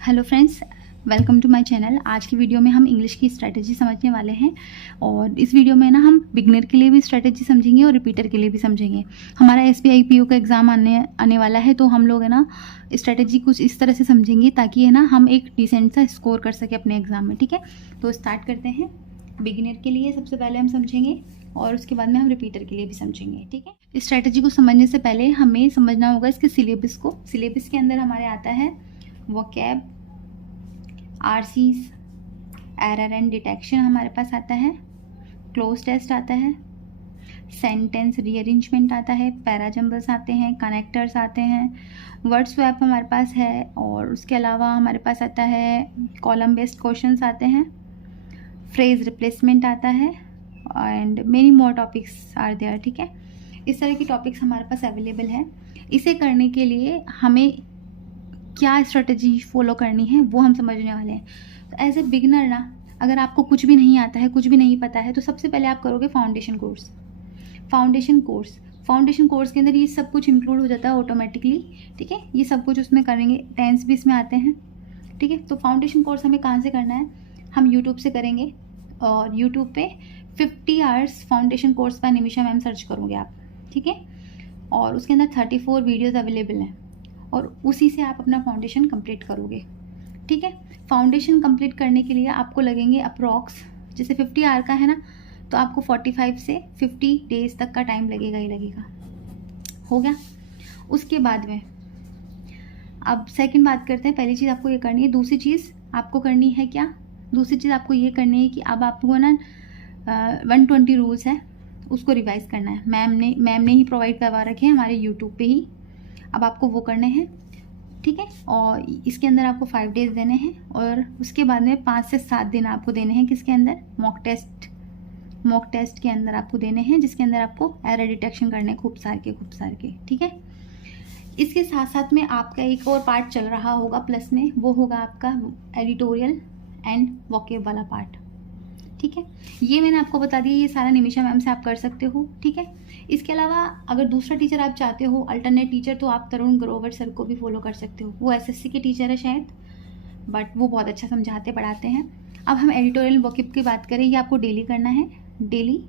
Hello friends, welcome to my channel. आज की video में हम इंग्लिश की स्ट्रैटेजी समझने वाले हैं और इस वीडियो में ना हम बिगनर के लिए भी स्ट्रैटेजी समझेंगे और रिपीटर के लिए भी समझेंगे। हमारा SBI PO का एग्ज़ाम आने वाला है, तो हम लोग है ना स्ट्रैटेजी कुछ इस तरह से समझेंगे ताकि है ना हम एक डिसेंट सा स्कोर कर सके अपने एग्ज़ाम में। ठीक है, तो स्टार्ट करते हैं। बिगिनर के लिए सबसे पहले हम समझेंगे और उसके बाद में हम रिपीटर के लिए भी समझेंगे। ठीक है, इस स्ट्रैटेजी को समझने से पहले हमें समझना होगा इसके सिलेबस को। सिलेबस के अंदर हमारे आता है vocab, RCs, error and detection हमारे पास आता है, क्लोज टेस्ट आता है, सेंटेंस रीअरेंजमेंट आता है, पैराजम्बल्स आते हैं, कनेक्टर्स आते हैं, वर्ड स्वैप हमारे पास है और उसके अलावा हमारे पास आता है कॉलम बेस्ड क्वेश्चंस आते हैं, फ्रेज रिप्लेसमेंट आता है and many more topics are there. ठीक है, इस तरह की टॉपिक्स हमारे पास अवेलेबल है। इसे करने के लिए हमें क्या स्ट्रेटजी फॉलो करनी है वो हम समझने वाले हैं। तो एज ए बिगनर ना, अगर आपको कुछ भी नहीं आता है, कुछ भी नहीं पता है, तो सबसे पहले आप करोगे फाउंडेशन कोर्स। फाउंडेशन कोर्स के अंदर ये सब कुछ इंक्लूड हो जाता है ऑटोमेटिकली। ठीक है, ये सब कुछ उसमें करेंगे, टेंस भी इसमें आते हैं। ठीक है, तो फाउंडेशन कोर्स हमें कहाँ से करना है? हम यूट्यूब से करेंगे और यूट्यूब पे 50 hours foundation course by Nimisha ma'am search करोगे आप। ठीक है, और उसके अंदर 34 वीडियोज़ अवेलेबल हैं और उसी से आप अपना फाउंडेशन कंप्लीट करोगे। ठीक है, फाउंडेशन कंप्लीट करने के लिए आपको लगेंगे अप्रॉक्स, जैसे 50 आवर का है ना, तो आपको 45 से 50 डेज तक का टाइम लगेगा ही लगेगा। हो गया। उसके बाद में अब सेकंड बात करते हैं। पहली चीज़ आपको ये करनी है। दूसरी चीज़ आपको करनी है क्या? दूसरी चीज़ आपको ये करनी है कि अब आपको ना 120 रूल्स है, उसको रिवाइज करना है। मैम ने ही प्रोवाइड करवा रखे हैं हमारे यूट्यूब पे ही। अब आपको वो करने हैं। ठीक है, और इसके अंदर आपको 5 डेज देने हैं और उसके बाद में 5 से 7 दिन आपको देने हैं किसके अंदर? मॉक टेस्ट के अंदर आपको देने हैं, जिसके अंदर आपको एरर डिटेक्शन करने खूब सार के। ठीक है, इसके साथ साथ में आपका एक और पार्ट चल रहा होगा प्लस में, वो होगा आपका एडिटोरियल एंड वोकेब वाला पार्ट। ठीक है, ये मैंने आपको बता दिया, ये सारा निमिषा मैम से आप कर सकते हो। ठीक है, इसके अलावा अगर दूसरा टीचर आप चाहते हो, अल्टरनेट टीचर, तो आप तरुण ग्रोवर सर को भी फॉलो कर सकते हो। वो SSC के टीचर है शायद, बट वो बहुत अच्छा समझाते पढ़ाते हैं। अब हम एडिटोरियल वोकेब की बात करें, ये आपको डेली करना है। डेली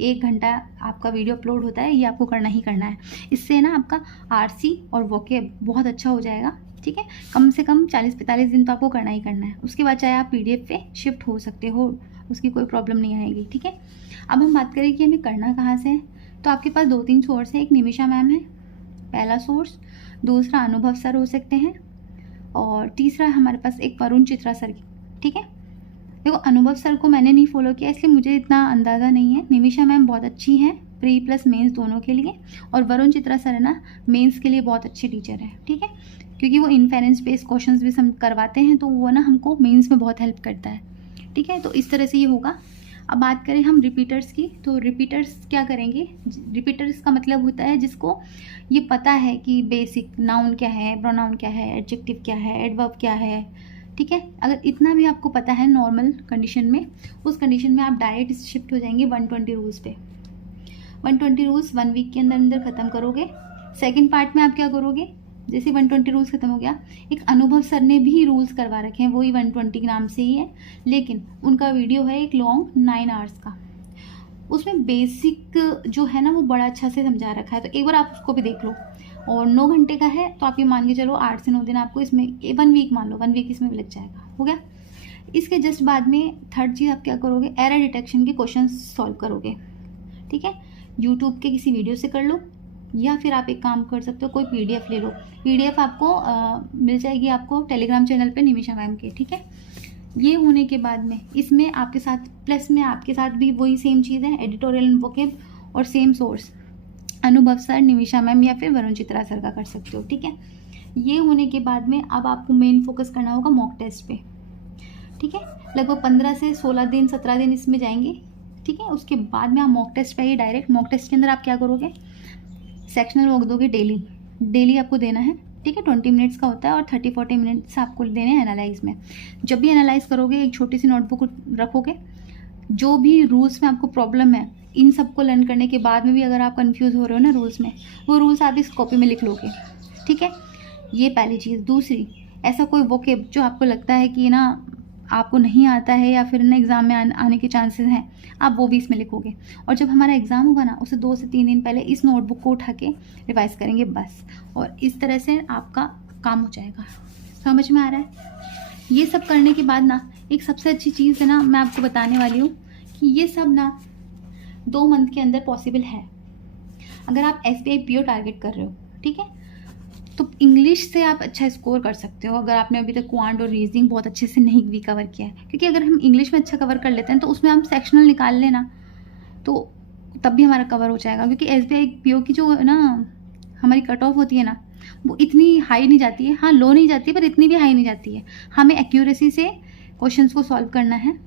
1 घंटा आपका वीडियो अपलोड होता है, ये आपको करना ही करना है। इससे ना आपका RC और वोकेब बहुत अच्छा हो जाएगा। ठीक है, कम से कम 40-45 दिन तो आपको करना ही करना है। उसके बाद चाहे आप PDF पे शिफ्ट हो सकते हो, उसकी कोई प्रॉब्लम नहीं आएगी। ठीक है, अब हम बात करें कि हमें करना कहाँ से है। तो आपके पास 2-3 सोर्स है। एक निमिषा मैम है पहला सोर्स, दूसरा अनुभव सर हो सकते हैं और तीसरा हमारे पास एक वरुण चित्रा सर की। ठीक है, देखो अनुभव सर को मैंने नहीं फॉलो किया इसलिए मुझे इतना अंदाज़ा नहीं है। निमिषा मैम बहुत अच्छी हैं प्री प्लस मेंस दोनों के लिए, और वरुण चित्रा सर है ना मेंस के लिए बहुत अच्छे टीचर हैं। ठीक है, क्योंकि वो इन्फेरेंस बेस्ड क्वेश्चंस भी करवाते हैं, तो वो ना हमको मेंस में बहुत हेल्प करता है। ठीक है, तो इस तरह से ये होगा। अब बात करें हम रिपीटर्स की, तो रिपीटर्स क्या करेंगे? रिपीटर्स का मतलब होता है जिसको ये पता है कि बेसिक नाउन क्या है, प्रोनाउन क्या है, एडजेक्टिव क्या है, एडवर्ब क्या है। ठीक है, अगर इतना भी आपको पता है नॉर्मल कंडीशन में, उस कंडीशन में आप डायरेक्ट शिफ्ट हो जाएंगे 120 रूल्स पे। 120 रूल्स 1 वीक के अंदर ख़त्म करोगे। सेकेंड पार्ट में आप क्या करोगे? जैसे 120 रूल्स खत्म हो गया, एक अनुभव सर ने भी रूल्स करवा रखे हैं, वही 120 के नाम से ही है, लेकिन उनका वीडियो है एक लॉन्ग 9 आवर्स का। उसमें बेसिक जो है ना वो बड़ा अच्छा से समझा रखा है, तो एक बार आप उसको भी देख लो। और 9 घंटे का है, तो आप ये मान के चलो 8 से 9 दिन आपको इसमें, 1 वीक मान लो, 1 वीक इसमें भी लग जाएगा। हो गया। इसके जस्ट बाद में थर्ड चीज़ आप क्या करोगे? एरर डिटेक्शन के क्वेश्चन सॉल्व करोगे। ठीक है, यूट्यूब के किसी वीडियो से कर लो, या फिर आप एक काम कर सकते हो, कोई PDF ले लो। PDF आपको मिल जाएगी आपको टेलीग्राम चैनल पे निमिषा मैम के। ठीक है, ये होने के बाद में इसमें आपके साथ प्लस में आपके साथ भी वही सेम चीज़ है, एडिटोरियल वोकेब और सेम सोर्स अनुभव सर, निमिषा मैम या फिर वरुण चित्रा सर का कर सकते हो। ठीक है, ये होने के बाद में अब आपको मेन फोकस करना होगा मॉक टेस्ट पे। ठीक है, लगभग 15 से 16 दिन 17 दिन इसमें जाएंगे। ठीक है, उसके बाद में आप मॉक टेस्ट पे आइए डायरेक्ट। मॉक टेस्ट के अंदर आप क्या करोगे? सेक्शनल वर्क दोगे डेली आपको देना है। ठीक है, 20 मिनट्स का होता है और 30-40 मिनट्स आपको देने हैं एनालाइज में। जब भी एनालाइज करोगे एक छोटी सी नोटबुक रखोगे, जो भी रूल्स में आपको प्रॉब्लम है, इन सबको लर्न करने के बाद में भी अगर आप कंफ्यूज हो रहे हो ना रूल्स में, वो रूल्स आप इस कॉपी में लिख लोगे। ठीक है, ये पहली चीज़। दूसरी, ऐसा कोई वोकेब जो आपको लगता है कि ना आपको नहीं आता है या फिर ना एग्ज़ाम में आने के चांसेस हैं, आप वो भी इसमें लिखोगे। और जब हमारा एग्ज़ाम होगा ना, उससे 2 से 3 दिन पहले इस नोटबुक को उठा के रिवाइज करेंगे बस, और इस तरह से आपका काम हो जाएगा। समझ में आ रहा है? ये सब करने के बाद ना एक सबसे अच्छी चीज़ है ना, मैं आपको बताने वाली हूँ कि ये सब ना 2 मंथ के अंदर पॉसिबल है। अगर आप SBI PO टारगेट कर रहे हो, ठीक है, तो इंग्लिश से आप अच्छा स्कोर कर सकते हो। अगर आपने अभी तक क्वांट और रीजनिंग बहुत अच्छे से नहीं भी कवर किया है, क्योंकि अगर हम इंग्लिश में अच्छा कवर कर लेते हैं तो उसमें हम सेक्शनल निकाल लेना, तो तब भी हमारा कवर हो जाएगा। क्योंकि SBI PO की जो ना हमारी कट ऑफ होती है ना, वो इतनी हाई नहीं जाती है, हाँ लो नहीं जाती है, पर इतनी भी हाई नहीं जाती है। हमें एक्यूरेसी से क्वेश्चंस को सॉल्व करना है,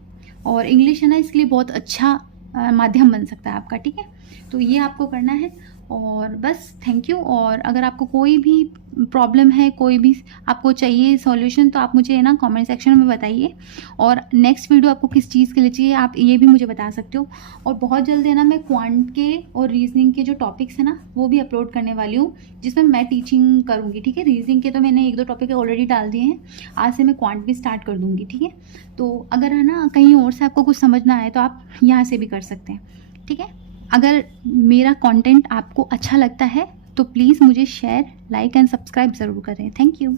और इंग्लिश है ना इसके लिए बहुत अच्छा माध्यम बन सकता है आपका, ठीक है। तो ये आपको करना है, और बस थैंक यू। और अगर आपको कोई भी प्रॉब्लम है, कोई भी आपको चाहिए सॉल्यूशन, तो आप मुझे ना कमेंट सेक्शन में बताइए, और नेक्स्ट वीडियो आपको किस चीज़ के लिए चाहिए आप ये भी मुझे बता सकते हो। और बहुत जल्द है ना मैं क्वांट के और रीजनिंग के जो टॉपिक्स हैं ना वो भी अपलोड करने वाली हूँ, जिसमें मैं टीचिंग करूँगी, ठीक है। रीजनिंग के तो मैंने 1-2 टॉपिक ऑलरेडी डाल दिए हैं, आज से मैं क्वांट भी स्टार्ट कर दूँगी, ठीक है। तो अगर है ना कहीं और से आपको कुछ समझ ना आए तो आप यहाँ से भी कर सकते हैं, ठीक है। अगर मेरा कंटेंट आपको अच्छा लगता है तो प्लीज़ मुझे शेयर, लाइक एंड सब्सक्राइब ज़रूर करें। Thank you.